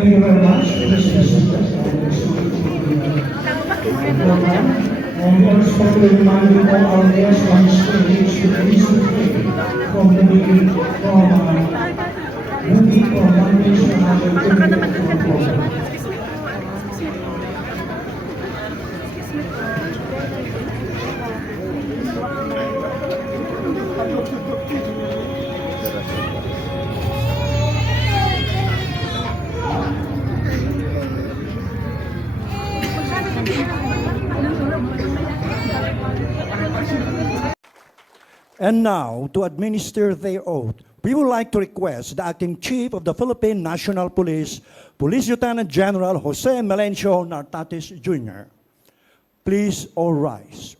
Thank you very much. And we respectfully remind you all our guests on stage to please refrain from moving from one place to another during the program. And now, to administer their oath, we would like to request the Acting Chief of the Philippine National Police, Police Lieutenant General Jose Melencio Nartatis Jr. Please all rise.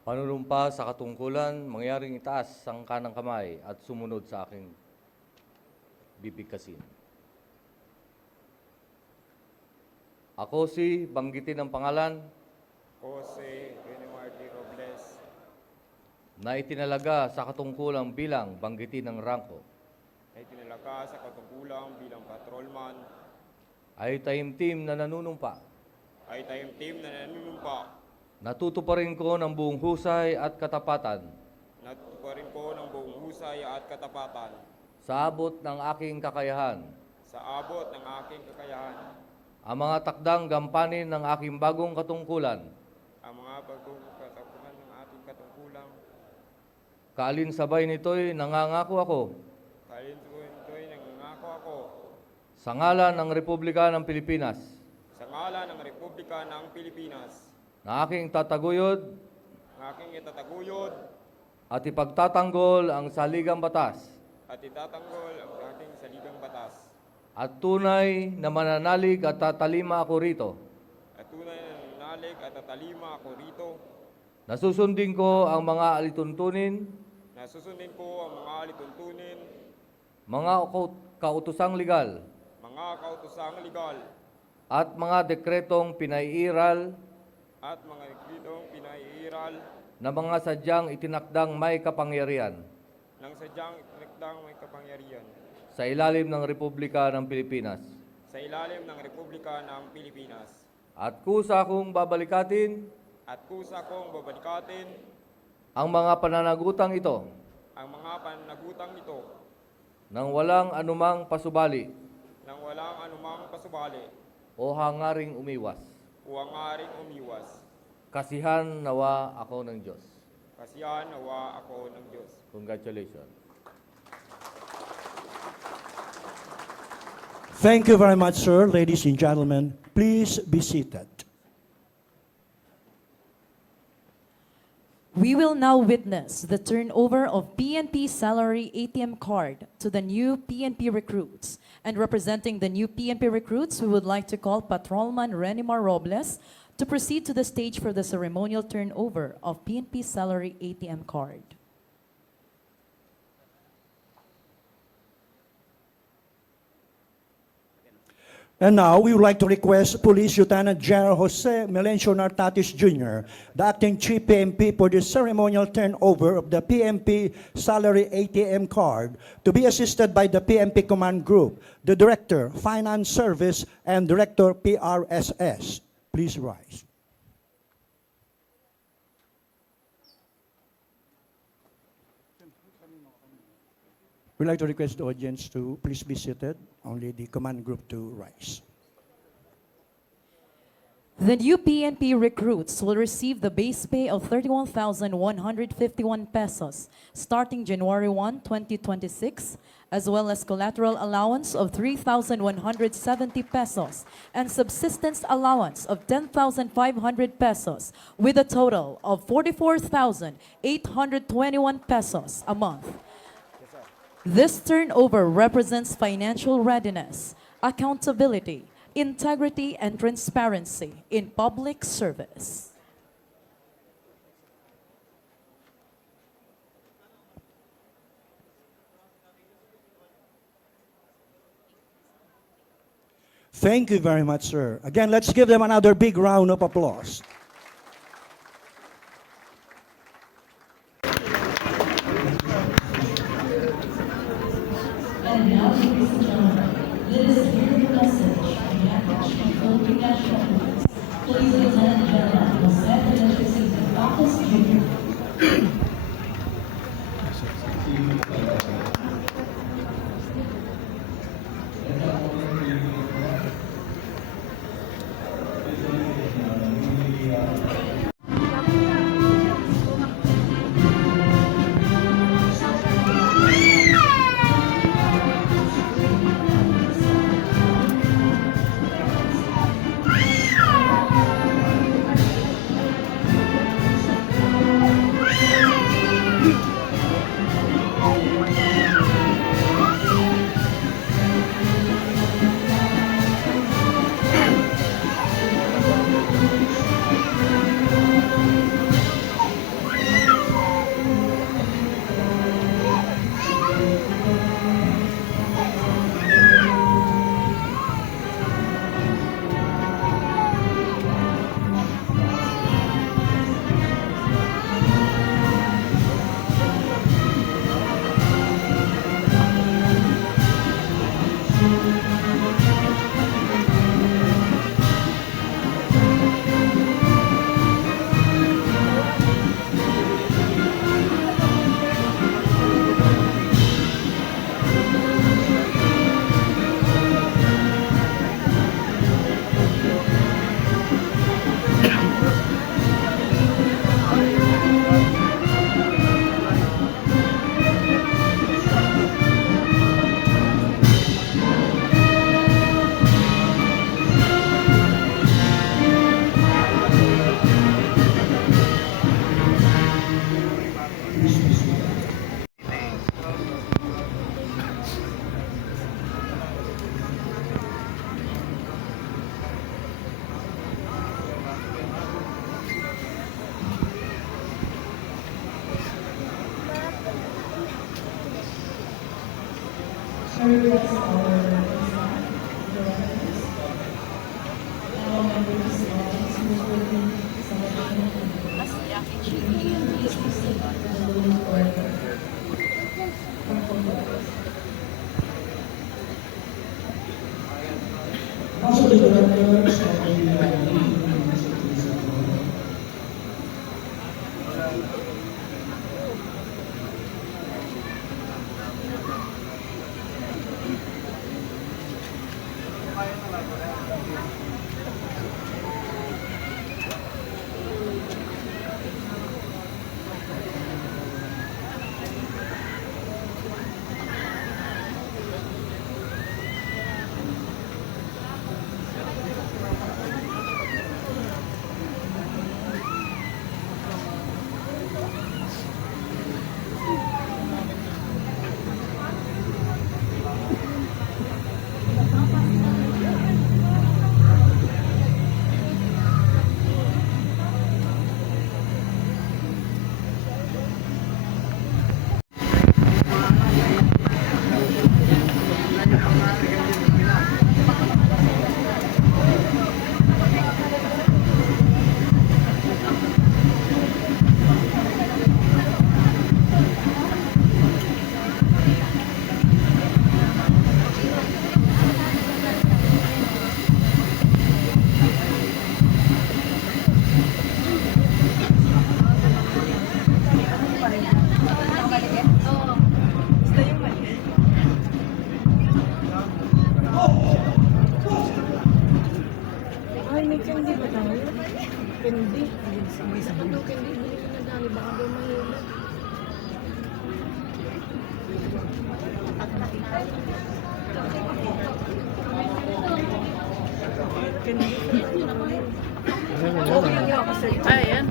Panunumpa sa katungkulan, mangyaring itaas ang kanang kamay at sumunod sa aking bibigkasin. Ako si banggitin ang pangalan Jose Renimar D. Robles, na itinalaga sa katungkulang bilang banggitin ng rangko ay tinalaga sa katungkulang bilang patrolman, ay taimtim na nanunumpa. ay taimtim na nanunumpa. Natutuparin ko ng buong husay at katapatan Natutuparin ko ng buong husay at katapatan sa abot ng aking kakayahan sa abot ng aking kakayahan ang mga takdang gampanin ng aking bagong katungkulan. ang mga bagong katapunan ng ating katungkulang. Kaalinsabay nito'y nangangako ako Kalintuin ito'y nangangako ako sa ngalan ng Republika ng Pilipinas sa ngalan ng Republika ng Pilipinas na aking tataguyod ng aking itataguyod at ipagtatanggol ang saligang batas at itatanggol ang ating saligang batas at tunay na mananalig at tatalima ako rito. at tunay na nanalig at tatalima ako rito na susundin ko ang mga alituntunin, na susundin ko ang mga alituntunin, mga kautosang legal mga kautosang legal at mga dekretong pinaiiral at mga dekretong pinaiiral na mga sadyang itinakdang may kapangyarihan ng sadyang itinakdang may kapangyarihan sa ilalim ng Republika ng Pilipinas. sa ilalim ng Republika ng Pilipinas. At kusa kong babalikatin At kusa kong babalikatin ang mga pananagutang ito ang mga pananagutang ito nang walang anumang pasubali nang walang anumang pasubali o hangaring umiwas. o hangaring umiwas. Kasihan nawa ako ng Diyos. Kasiyahan nawa ako ng Diyos. Congratulations. Thank you very much, sir. Ladies and gentlemen, please be seated. We will now witness the turnover of PNP salary ATM card to the new PNP recruits. And representing the new PNP recruits, we would like to call Patrolman Renimar Robles to proceed to the stage for the ceremonial turnover of PNP salary ATM card. And now, we would like to request Police Lieutenant General Jose Melencio Nartatis Jr., the Acting Chief PNP, for the ceremonial turnover of the PNP salary ATM card to be assisted by the PNP Command Group, the Director, Finance Service, and Director, PRSS. Please rise. We'd like to request the audience to please be seated, only the command group to rise. The new PNP recruits will receive the base pay of 31,151 pesos starting January 1, 2026, as well as collateral allowance of 3,170 pesos and subsistence allowance of 10,500 pesos with a total of 44,821 pesos a month. This turnover represents financial readiness, accountability, integrity, and transparency in public service. Thank you very much, sir. Again, let's give them another big round of applause. Police Lieutenant General Jose Melencio Tatis Jr. Also, the directors of the Ay, may candy ba tayo? Candy? May sabon daw candy. Bili ko na dali. Baka daw mahila. Candy? Okay lang ako sir. Ay, yan.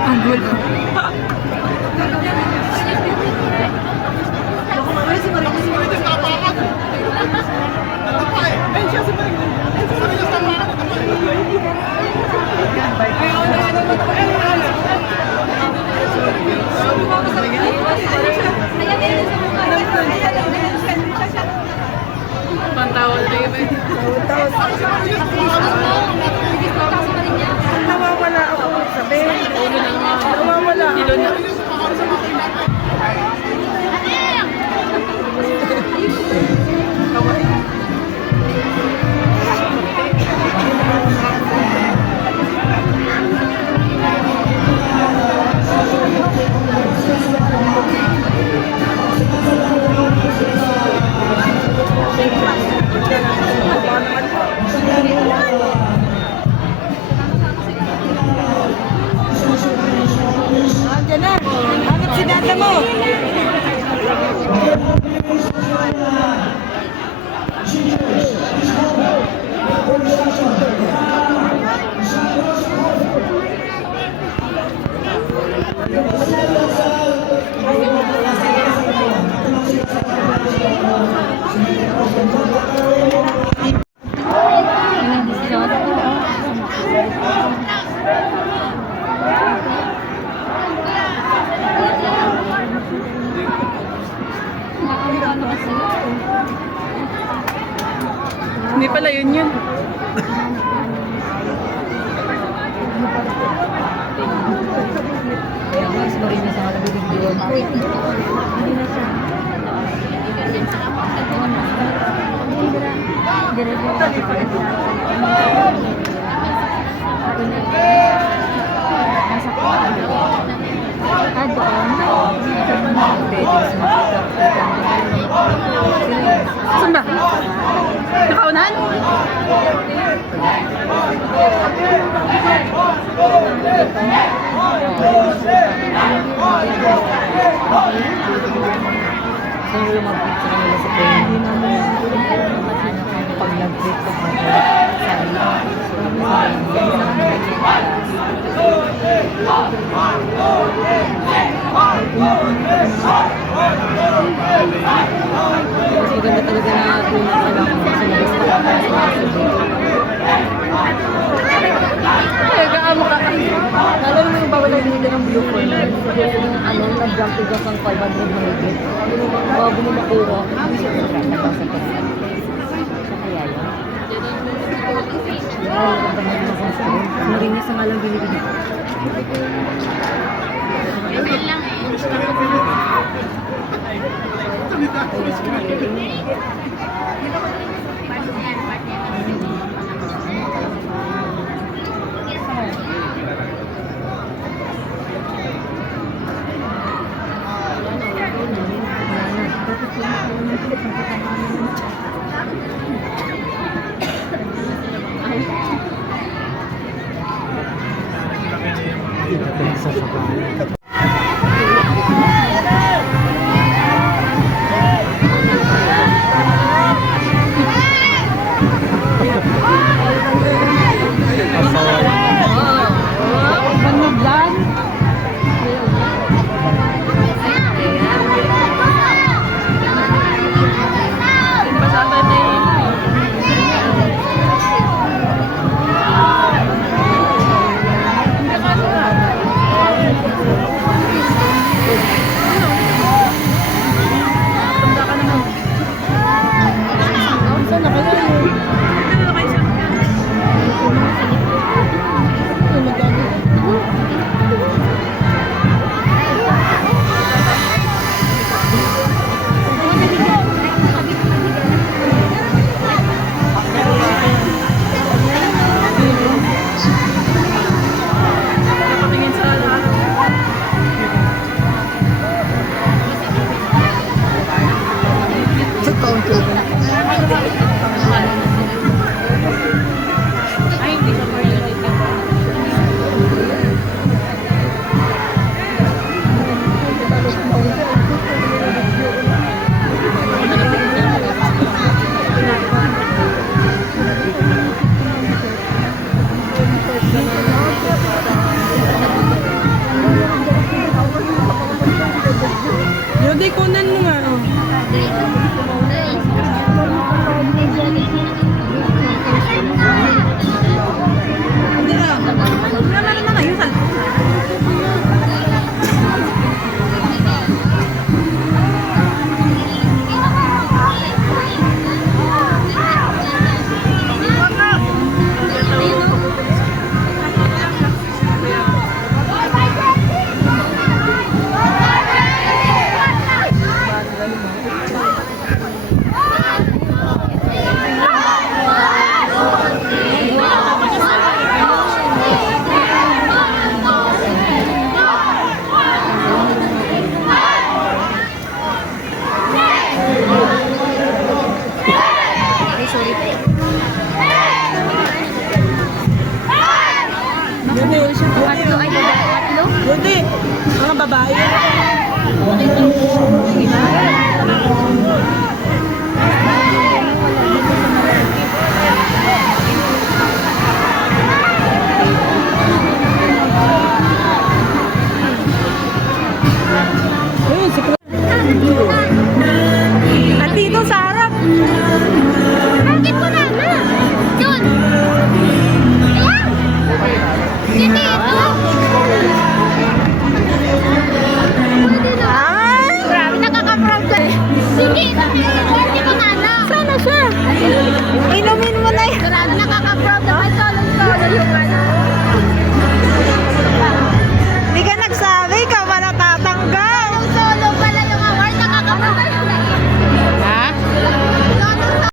Ang gulo. Baka mamaya si Mariko si Mariko. Ay, siya si Mariko. yun yun. Kaya nga, si Marina sa mga nabibigyan. Hindi na siya. Saan ba? Nakaunahan? Saan yung lumabit sa kanila sa train? Pag nag-break sa kanila, mas maganda talaga na tuna sa lang sa labas na nag-aamo ka. Lalo naman yung bawal na binili ng blue corn. Ano, nag-jumping gas ng 500 mahigit. Bago mo makuha, hindi siya nagkakasa pa. Siya kaya yun. Marinas na nga lang binili niya. Yodi, kunan mo nga. Hindi na. Wala na nga yun. Yodi, mga babae.